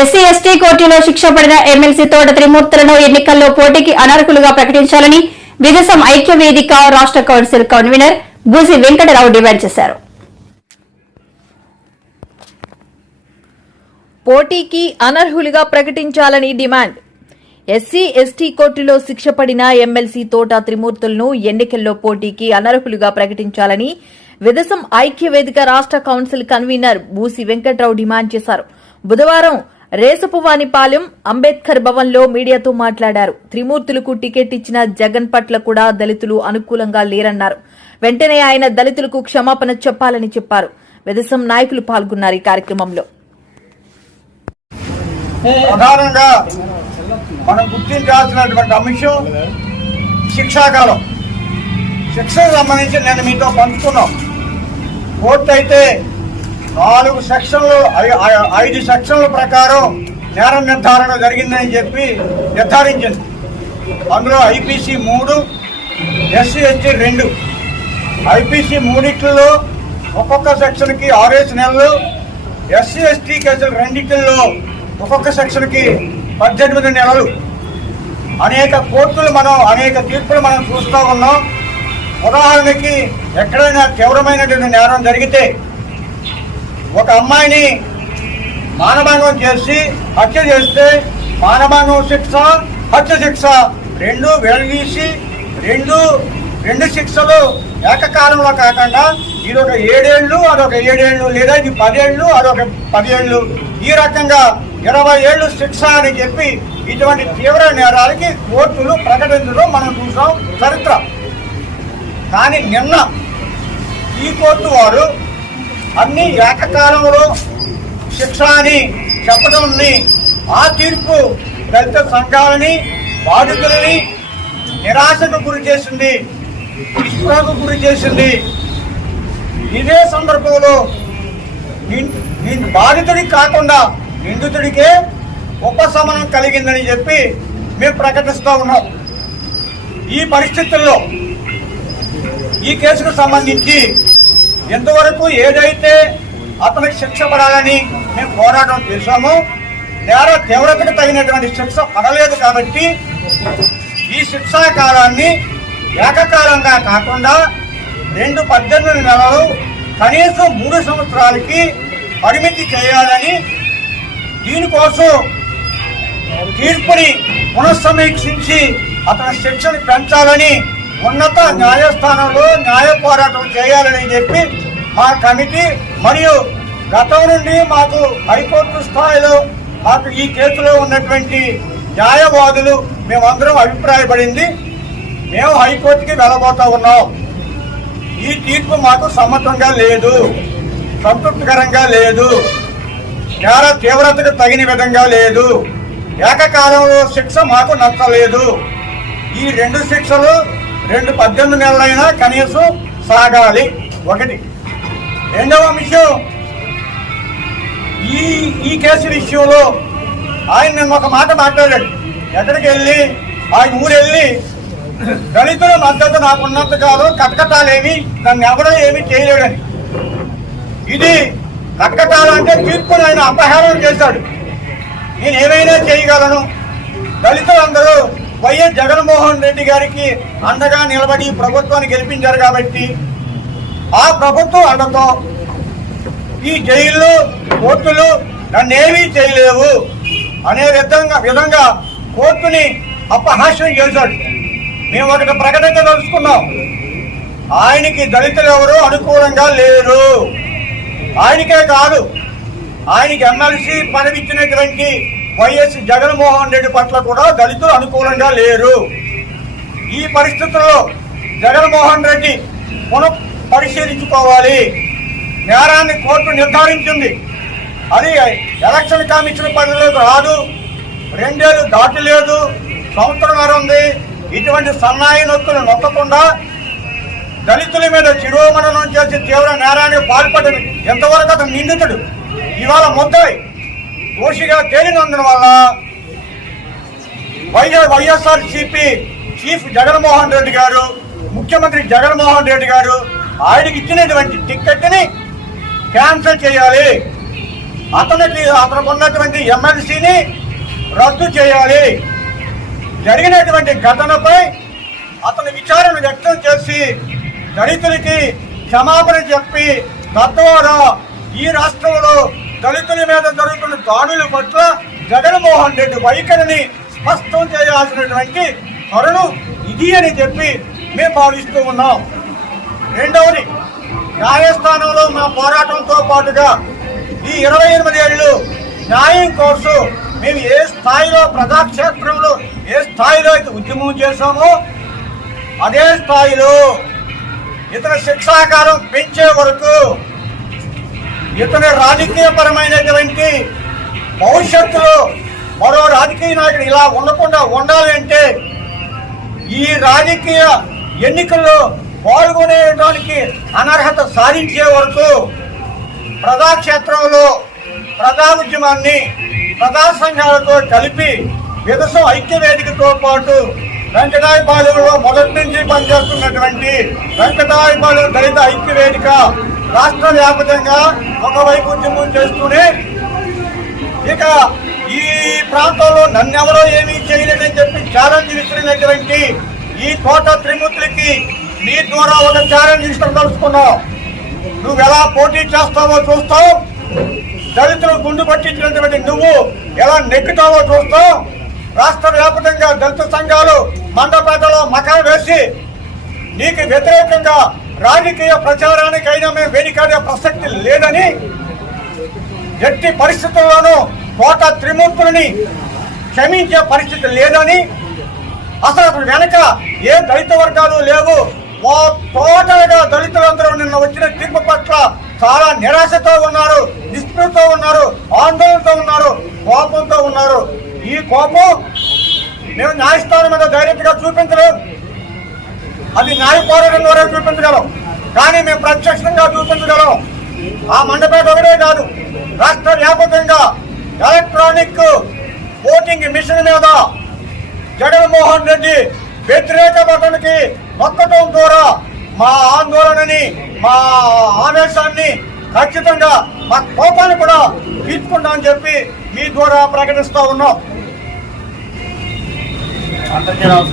SC ST కోర్టులో శిక్ష పడిన ఎమ్మెల్సీ తోట త్రిమూర్తులను ఎన్నికల్లో పోటీకి అనర్హులుగా ప్రకటించాలని విగసం ఐక్య వేదిక రాష్ట్ర council convener Busi Venkatarao demand చేశారు. పోటీకి అనర్హులుగా ప్రకటించాలని డిమాండ్. ఎస్సీ ఎస్టీ కోర్టులో శిక్ష పడిన ఎమ్మెల్సీ తోట త్రిమూర్తులను ఎన్నికల్లో పోటీకి అనర్హులుగా ప్రకటించాలని విదేశం ఐక్య వేదిక రాష్ట్ర council convener Busi Venkatrao demand చేశారు. బుధవారం రేసపువానిపాలెం అంబేద్కర్ భవన్లో మీడియాతో మాట్లాడారు. త్రిమూర్తులకు టికెట్ ఇచ్చిన జగన్ పట్ల కూడా దళితులు అనుకూలంగా లేరన్నారు. వెంటనే ఆయన దళితులకు క్షమాపణ చెప్పాలని చెప్పారు. విదసం నాయకులు పాల్గొన్నారు ఈ కార్యక్రమంలో. ప్రధానంగా మనం గుర్తించాల్సినటువంటి అంశం శిక్షాకాలం. శిక్షకు సంబంధించి నేను మీతో పంచుకున్నాం. కోర్టు అయితే నాలుగు సెక్షన్లు ఐ- ఐ- ఐదు సెక్షన్ల ప్రకారం నేర నిర్ధారణ జరిగిందని చెప్పి నిర్ధారించింది. అందులో ఐపీసీ మూడు ఎస్సీ ఎస్టీ రెండు. ఐపీసీ మూడిట్లో ఒక్కొక్క సెక్షన్కి ఆరేసి నెలలు ఎస్సీ ఎస్టీ కేసులు రెండిట్లో ఒక్కొక్క సెక్షన్కి పద్దెనిమిది నెలలు. అనేక కోర్టులు మనం అనేక తీర్పులు మనం చూస్తూ ఉన్నాం. ఉదాహరణకి ఎక్కడైనా తీవ్రమైనటువంటి నేరం జరిగితే ఒక అమ్మాయిని మానభంగం చేసి హత్య చేస్తే మానభంగం శిక్ష హత్య శిక్ష. రెండు విడదీసి రెండు రెండు శిక్షలు ఏకకాలంలో కాకుండా ఇది ఒక ఏడేళ్ళు అదొక ఏడేళ్ళు లేదా ఇది పదేళ్ళు అదొక పదేళ్ళు. ఈ రకంగా ఇరవై ఏళ్ళు శిక్ష అని చెప్పి ఇటువంటి తీవ్ర నేరాలకి కోర్టులు ప్రకటించడం మనం చూసాం చరిత్ర. కానీ నిన్న ఈ కోర్టు వారు అన్ని ఏకకాలంలో శిక్ష అని చెప్పడంని ఆ తీర్పు దళిత సంఘాలని బాధితులని నిరాశకు గురి చేసింది నిస్పృహకు గురి చేసింది. ఇదే సందర్భంలో బాధితుడికి కాకుండా నిందితుడికే ఉపశమనం కలిగిందని చెప్పి మేము ప్రకటిస్తూ ఉన్నాం. ఈ పరిస్థితుల్లో ఈ కేసుకు సంబంధించి ఎంతవరకు ఏదైతే అతనికి శిక్ష పడాలని మేము పోరాటం చేశామో నేర తీవ్రతకు తగినటువంటి శిక్ష పడలేదు కాబట్టి ఈ శిక్షా కాలాన్ని ఏకకాలంగా కాకుండా రెండు పద్దెనిమిది నెలలు కనీసం మూడు సంవత్సరాలకి పరిమితి చేయాలని దీనికోసం తీర్పుని పునఃసమీక్షించి అతని శిక్షను పెంచాలని ఉన్నత న్యాయస్థానంలో న్యాయ పోరాటం చేయాలని చెప్పి మా కమిటీ మరియు గతం నుండి మాకు హైకోర్టు స్థాయిలో మాకు ఈ కేసులో ఉన్నటువంటి న్యాయవాదులు మేమందరం అభిప్రాయపడింది. మేము హైకోర్టుకి వెళ్ళబోతా ఉన్నాం. ఈ తీర్పు మాకు సమ్మతంగా లేదు. సంతృప్తికరంగా లేదు. నేర తీవ్రతకు తగిన విధంగా లేదు. ఏకకాలంలో శిక్ష మాకు నచ్చలేదు. ఈ రెండు శిక్షలు రెండు పద్దెనిమిది నెలలైనా కనీసం సాగాలి. ఒకటి. రెండవ విషయం. ఈ ఈ కేసు విషయంలో ఆయన నేను ఒక మాట మాట్లాడాడు. ఎక్కడికి వెళ్ళి ఆయన ఊరు వెళ్ళి దళితుల మద్దతు నాకు ఉన్నంత కాదు కటకటాలేమి నన్ను ఎవరో ఏమీ చేయలేడని. ఇది కటకటాలంటే తీర్పును ఆయన అపహారం చేశాడు. నేను ఏమైనా చేయగలను? దళితులందరూ వైఎస్ జగన్మోహన్ రెడ్డి గారికి అండగా నిలబడి ప్రభుత్వాన్ని గెలిపించారు కాబట్టి ఆ ప్రభుత్వం అండతో ఈ జైళ్ళు కోర్టులు నన్నేమీ చేయలేవు అనే విధంగా విధంగా కోర్టుని అపహాస్యం చేశాడు. మేము ఒకటి ప్రకటన ప్రకటించదలుచుకున్నాం ఆయనకి దళితులు ఎవరు అనుకూలంగా లేరు. ఆయనకే కాదు. ఆయనకి ఎమ్మెల్సీ పదవిచ్చినటువంటి వైఎస్ జగన్మోహన్ రెడ్డి పట్ల కూడా దళితులు అనుకూలంగా లేరు. ఈ పరిస్థితుల్లో జగన్మోహన్ రెడ్డి పునః పరిశీలించుకోవాలి. నేరాన్ని కోర్టు నిర్ధారించింది. అది ఎలక్షన్ కమిషన్ పరిధిలోకి రాదు. రెండేళ్ళు దాటలేదు. సంవత్సరంన్నర ఉంది. ఇటువంటి సన్నాయి నొక్కులు నొక్కకుండా దళితుల మీద చిరోమణనం చేసి తీవ్ర నేరానికి పాల్పడ్డది ఎంతవరకు అతను నిందితుడు? ఇవాళ ముద్దాయి దోషిగా తేలినందున వల్ల YS YSR CP chief Jaganmohan Reddy garu ముఖ్యమంత్రి జగన్మోహన్ రెడ్డి గారు ఆయనకి ఇచ్చినటువంటి టిక్కెట్ని క్యాన్సిల్ చేయాలి. అతనికి అతనికి ఉన్నటువంటి ఎమ్మెల్సీని రద్దు చేయాలి. జరిగినటువంటి ఘటనపై అతని విచారణ వ్యక్తం చేసి దళితులకి క్షమాపణ చెప్పి తద్వారా ఈ రాష్ట్రంలో దళితుల మీద జరుగుతున్న దాడుల పట్ల జగన్మోహన్ రెడ్డి వైఖరిని స్పష్టం చేయాల్సినటువంటి తరుణం ఇది అని చెప్పి మేము భావిస్తూ ఉన్నాం. రెండవది న్యాయస్థానంలో మా పోరాటంతో పాటుగా ఈ ఇరవై ఎనిమిది ఏళ్ళు న్యాయం కోర్సు మేము ఏ స్థాయిలో ప్రజాక్షేత్రంలో ఏ స్థాయిలో అయితే ఉద్యమం చేశామో అదే స్థాయిలో ఇతర శిక్షాకాలం పెంచే వరకు ఇతని రాజకీయపరమైనటువంటి భవిష్యత్తులో మరో రాజకీయ నాయకుడు ఇలా ఉండకుండా ఉండాలంటే ఈ రాజకీయ ఎన్నికల్లో పాల్గొనేయడానికి అనర్హత సాధించే వరకు ప్రజాక్షేత్రంలో ప్రజా ఉద్యమాన్ని ప్రజా సంఘాలతో కలిపి విదసం ఐక్యవేదికతో పాటు వెంకటాయపాలెంలో మొదటి నుంచి పనిచేస్తున్నటువంటి వెంకటాయపాలెం దళిత ఐక్యవేదిక రాష్ట్ర వ్యాప్తంగా ఒకవైపు ఉద్యమం చేస్తూనే ఇక ఈ ప్రాంతంలో నన్నెవరో ఏమీ చేయలేదని చెప్పి ఛాలెంజ్ విసిరినటువంటి ఈ తోట త్రిమూర్తులకి నీ ద్వారా ఒక ఛాలెంజ్ ఇష్టపరుచుకున్నావు నువ్వు ఎలా పోటీ చేస్తావో చూస్తావు దళితులు గుండు పట్టించినటువంటి నువ్వు ఎలా నెక్కుతావో చూస్తావు రాష్ట్ర వ్యాప్తంగా దళిత సంఘాలు మండపేటలో మకాం వేసి నీకు వ్యతిరేకంగా రాజకీయ ప్రచారానికైనా మేము వెనుకాడే ప్రసక్తి లేదని ఎట్టి పరిస్థితుల్లోనూ కోట త్రిమూర్తులని క్షమించే పరిస్థితి లేదని అసలు వెనక ఏ దళిత వర్గాలు లేవు. మా టోటల్గా దళితులందరూ నిన్న వచ్చిన తీర్పు పట్ల చాలా నిరాశతో ఉన్నారు నిస్పృహతో ఉన్నారు ఆందోళనతో ఉన్నారు కోపంతో ఉన్నారు. ఈ కోపం మేము న్యాయస్థానం మీద ధైర్యంగా చూపించలేదు అది న్యాయ ద్వారా చూపించగలం. కానీ మేము ప్రత్యక్షంగా చూపించగలం. ఆ మండపేట ఒకటే కాదు రాష్ట్ర వ్యాపకంగా ఎలక్ట్రానిక్ ఓటింగ్ మిషన్ మీద జగన్మోహన్ రెడ్డి వ్యతిరేక బటన్కి మొక్కటం ద్వారా మా ఆందోళనని మా ఆవేశాన్ని ఖచ్చితంగా మా కోపాన్ని కూడా తీర్చుకుంటామని చెప్పి మీ ద్వారా ప్రకటిస్తూ ఉన్నాం. అందరికీ నమస్కారం.